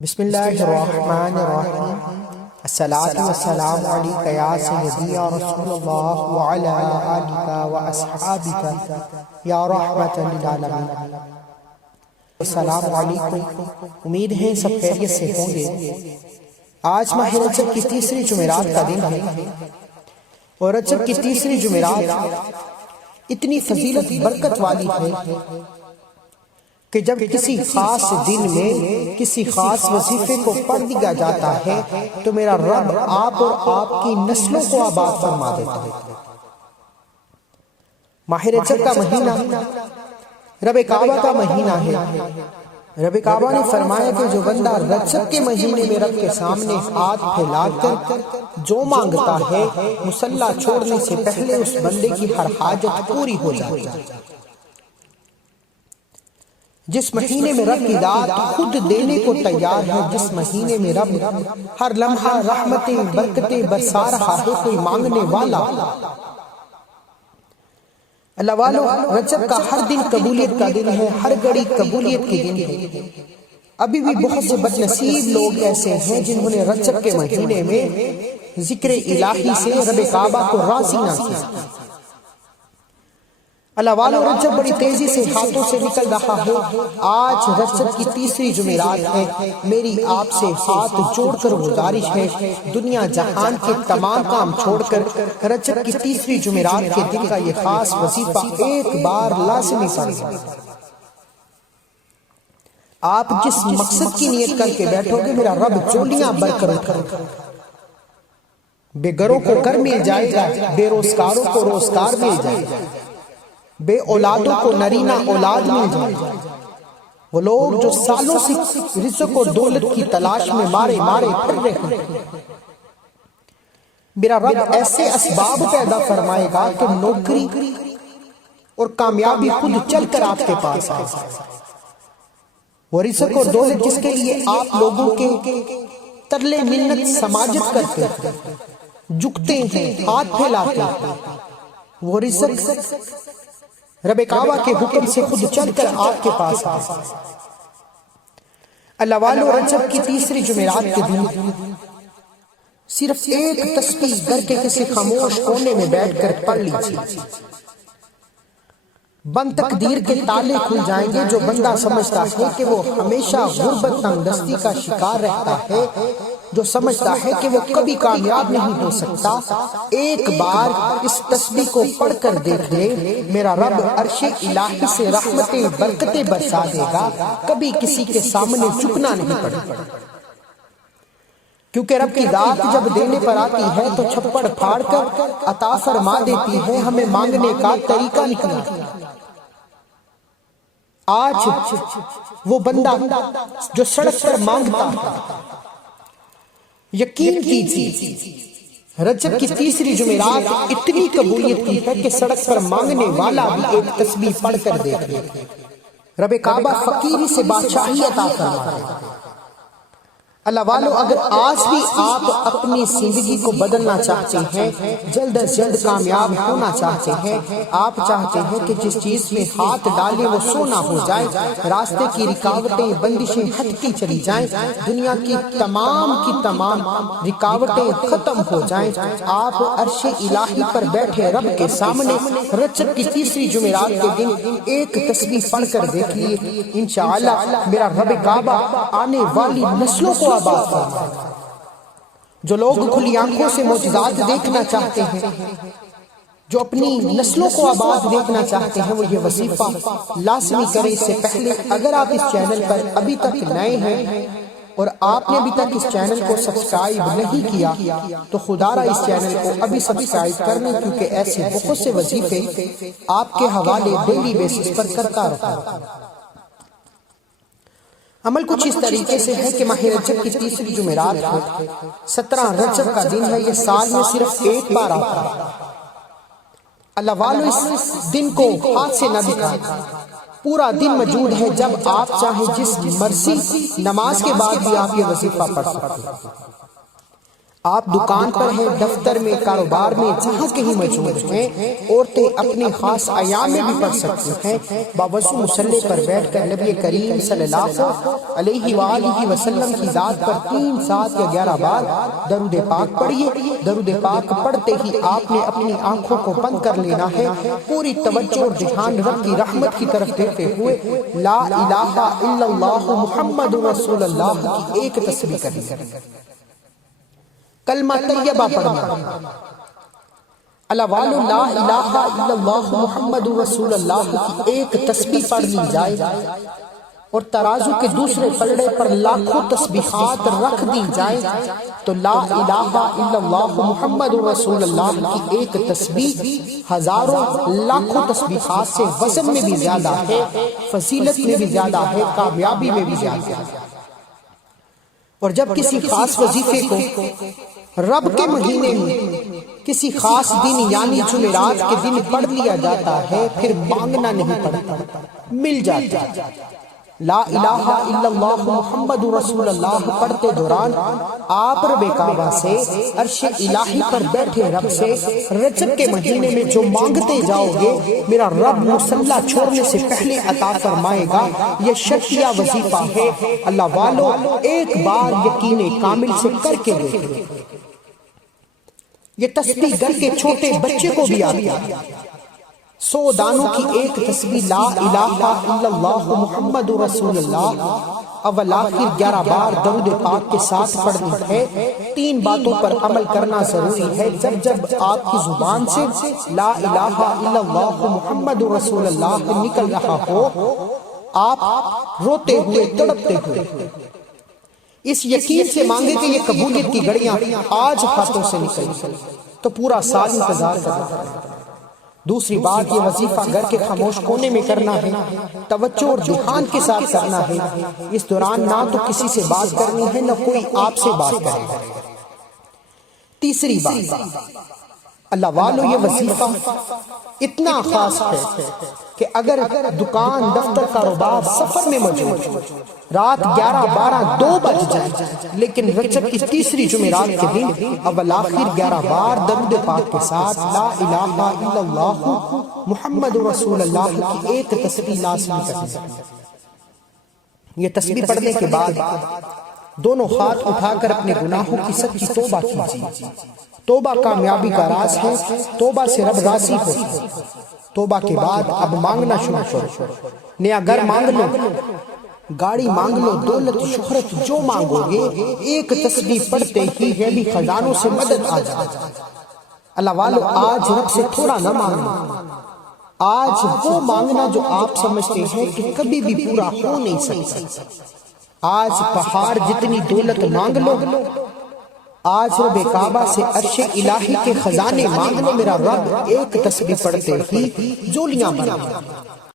بسم اللہ الرحمن الرحیم الصلاة والسلام علیکہ یا سیدی یا رسول اللہ وعلا آلکہ واصحابکہ یا رحمت للعالمین۔ السلام علیکم، امید ہے سب خیریت سے ہوں گے۔ آج ماہ رجب کی تیسری جمعرات کا دن ہے، اور رجب کی تیسری جمعرات اتنی فضیلت برکت والی ہے کہ جب کسی خاص دن میں کسی خاص وظیفے کو پڑھ دیا جاتا ہے تو میرا رب آپ اور آپ کی نسلوں کو آباد فرما دیتا ہے۔ ماہ رجب کا مہینہ رب کعبہ کا مہینہ ہے۔ رب کعبہ نے فرمایا کہ جو بندہ رجب کے مہینے میں رب کے سامنے ہاتھ پھیلا کر جو مانگتا ہے، مصلی چھوڑنے سے پہلے اس بندے کی ہر حاجت پوری ہو جاتی ہے۔ جس مہینے میں رب کی ذات خود دینے کو تیار ہے، جس مہینے میں رب ہر لمحہ رحمتیں برکتیں برسا رہا ہے، کوئی مانگنے والا اللہ والو، رجب کا ہر دن قبولیت کا دن ہے، ہر گھڑی قبولیت کی دن ہے۔ ابھی بھی بہت سے بد نصیب لوگ ایسے ہیں جنہوں نے رجب کے مہینے میں ذکر الہی سے رب کعبہ کو راضی نہ کیا۔ اللہ والو، رجب بڑی تیزی سے ہاتھوں سے نکل رہا ہے۔ آج رجب کی تیسری جمعرات ہے۔ میری آپ سے ہاتھ جوڑ کر گزارش ہے، دنیا جہان کے تمام کام چھوڑ کر رجب کی تیسری جمعرات کے دن کا یہ خاص وظیفہ ایک بار لازمی پڑھیں۔ آپ جس مقصد کی نیت کر کے بیٹھو گے، میرا رب چولیاں بھر کر اٹھائے گا۔ بے گھروں کو گھر مل جائے گا، بے روزگاروں کو روزگار مل جائے گا، بے اولادوں کو نرینہ اولاد مل جائے گا۔ وہ لوگ جو سالوں سے رزق و دولت کی تلاش میں مارے پھر رہے ہیں، میرا رب ایسے اسباب پیدا فرمائے گا کہ نوکری اور کامیابی خود چل کر آپ کے پاس آئے۔ وہ رزق اور دولت جس کے لیے آپ لوگوں کے ترلے منت سماجت کرتے ہیں، جھکتے ہیں، ہاتھ پھیلاتے ہیں، وہ رزق رب کعبہ کے حکم سے خود چل کر آپ کے پاس آئے۔ اللہ والو، رجب کی تیسری جمعرات کے دن صرف ایک تسبیح گھر کے کسی خاموش کونے میں بیٹھ کر پڑھ لیجیے، بند تقدیر کے تالے کھل جائیں گے۔ جو بندہ سمجھتا ہے کہ وہ ہمیشہ غربت تنگ دستی کا شکار رہتا ہے، جو سمجھتا ہے کہ وہ کبھی کامیاب نہیں ہو سکتا، ایک بار اس تسبیح کو پڑھ کر دیکھ لے، میرا رب عرش الہی سے رحمتیں برکتیں برسا دے گا، کبھی کسی کے سامنے جھکنا نہیں پڑے گا۔ کیونکہ رب کی ذات جب دینے پر آتی ہے تو چھپڑ پھاڑ کر عطا فرما دیتی ہے۔ ہمیں مانگنے کا طریقہ نکلا۔ آج وہ بندہ جو سڑک پر مانگتا ہے، یقین کیجیے رجب کی تیسری جمعرات اتنی قبولیت کی ہے کہ سڑک پر مانگنے والا بھی ایک تسبیح پڑھ کر دیکھے، رب کعبہ فقیری سے بادشاہی عطا فرمائے۔ اللہ والو، اگر آج بھی آپ اپنی زندگی کو بدلنا چاہتے ہیں، جلد از جلد کامیاب ہونا چاہتے ہیں، آپ چاہتے ہیں کہ جس چیز میں ہاتھ ڈالیں وہ سونا ہو جائے، راستے کی رکاوٹیں بندشیں ہٹتی چلی جائیں، دنیا کی تمام رکاوٹیں ختم ہو جائیں، آپ عرش الہی پر بیٹھے رب کے سامنے رجب کی تیسری جمعرات کے دن ایک تسبیح پڑھ کر دیکھیے، انشاءاللہ میرا رب کعبہ آنے والی نسلوں کو آباد فرمائے گا۔ جو لوگ کھلی آنکھوں سے معجزات دیکھنا چاہتے ہیں، جو اپنی نسلوں کو آباد دیکھنا چاہتے ہیں، وہ یہ وظیفہ لازمی کریں۔ اس سے پہلے اگر آپ اس چینل پر ابھی تک نئے ہیں اور آپ نے ابھی تک اس چینل کو سبسکرائب نہیں کیا تو خدا را اس چینل کو ابھی سبسکرائب کر لیں، کیونکہ ایسے بہت سے وظیفے آپ کے حوالے ڈیلی بیسس پر کرتا رہتا ہے۔ عمل کچھ اس طریقے سے ہے کہ ماہ رجب کی تیسری جمعرات ہے، 17 رجب کا دن ہے، یہ سال میں صرف ایک بار آتا ہے۔ اللہ والو، اس دن کو ہاتھ سے نہ دکھائیں، پورا دن موجود ہے، جب آپ چاہیں جس مرضی نماز کے بعد بھی آپ یہ وظیفہ پڑھ سکتے ہیں۔ آپ دکان پر ہیں، دفتر میں، کاروبار میں، جہاں کہیں موجود ہیں، عورتیں اپنے خاص ایام میں بھی پڑھ سکتی ہیں۔ باوضو مصلی پر بیٹھ کر نبی کریم صلی اللہ علیہ وآلہ وسلم کی ذات پر 3، 7 یا 11 بار درود پاک پڑھیے۔ درود پاک پڑھتے ہی آپ نے اپنی آنکھوں کو بند کر لینا ہے، پوری توجہ اور دھیان رب کی رحمت کی طرف دیتے ہوئے لا الہ الا اللہ محمد رسول اللہ کی ایک تسبیح کرنی ہے، کلمہ طیبہ پڑھنا۔ اللہ والو لا الہ الا اللہ محمد رسول اللہ کی ایک تسبیح پڑھ لی جائے اور ترازو کے دوسرے پلڑے پر لاکھوں تسبیحات رکھ دی جائے تو لا الہ الا اللہ محمد رسول اللہ کی ایک تسبیح ہزاروں لاکھوں تسبیحات سے وزن میں بھی زیادہ ہے، فضیلت میں بھی زیادہ ہے، کامیابی میں بھی زیادہ ہے۔ اور جب کسی خاص وظیفے کو رب کے مہینے میں کسی خاص دن یعنی جمعرات کے دن پڑھ لیا جاتا ہے، پھر مانگنا نہیں پڑتا، مل جاتا۔ لا الہ الا اللہ محمد رسول اللہ پڑھتے دوران آپ رب کعبہ سے، عرش الہی پر بیٹھے رب سے رجب کے مہینے میں جو مانگتے جاؤ گے میرا رب مصلی چھوڑنے سے پہلے عطا فرمائے گا۔ یہ شرعیہ وظیفہ ہے، اللہ والو ایک بار یقین کامل سے کر کے دیکھیں۔ یہ تسبیح گھر کے چھوٹے بچے کو بھی آتی ہے۔ 100 دانوں کی ایک تسبیح لا الہ الا اللہ محمد رسول اللہ اول آخر 11 بار درود پاک کے ساتھ پڑھنی ہے۔ 3 باتوں پر عمل کرنا ضروری ہے۔ جب جب آپ کی زبان سے لا الہ الا اللہ محمد رسول اللہ نکل رہا ہو، آپ روتے ہوئے، تڑپتے ہوئے اس یقین سے مانگے کہ یہ قبولیت کی گھڑیاں آج ہاتھوں سے نکل تو پورا سال انتظار کرنا ہے۔ دوسری بات، یہ وظیفہ گھر کے خاموش کونے میں کرنا ہے، توجہ اور دھیان کے ساتھ کرنا ہے۔ اس دوران نہ تو کسی سے بات کرنی ہے، نہ کوئی آپ سے بات کرے گا۔ تیسری بات، اللہ والو یہ وظیفہ اتنا خاص ہے کہ اگر دکان، دفتر، کاروبار، سفر میں موجود رات 11، 12، 2 بج جائے، لیکن رجب کی تیسری جمعرات کے دن اول آخر 11 بار درود پاک کے ساتھ لا الہ الا اللہ محمد رسول اللہ کی ایک تسبیح لازمی کرنی۔ یہ تسبیح پڑھنے کے بعد دونوں ہاتھ اٹھا کر اپنے گناہوں کی سچی توبہ کیجیے۔ توبہ کامیابی کا راز ہے، توبہ سے رب راضی ہوتا ہے۔ توبہ کے بعد اب مانگنا شروع کرو۔ نیا گھر مانگ لو، گاڑی مانگ لو، دولت، شہرت، جو مانگو گے ایک تسبیح پڑھتے ہی یہ بھی خزانوں سے مدد آ جائے۔ اللہ والو آج رب سے تھوڑا نہ مانگنا، آج وہ مانگنا جو آپ سمجھتے ہیں کہ کبھی بھی پورا ہو نہیں سکتا۔ آج پہاڑ جتنی دولت مانگ لو، آج رب کعبہ سے عرش الہی کے خزانے مانگ لو، میرا رب ایک تسبیح پڑھتے ہی جولیاں بھر دے۔